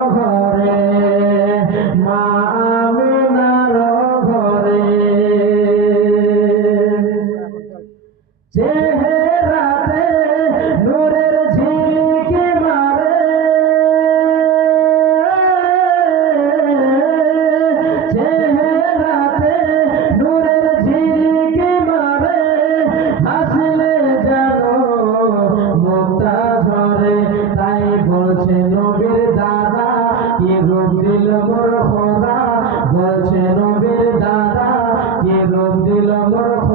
ঘরে মা আমিনার ঘরে চেহারাতে নূরের ঝিলিকি মারে, চেহারাতে নূরের ঝিলিকি মারে, হাসলে জানো মুক্তা ঝরে। তাই বলছে নবীর দাদা কি রূপ দিল মোর খোদা, বলছে নবীর দাদা কি রূপ দিল মোর খোদা।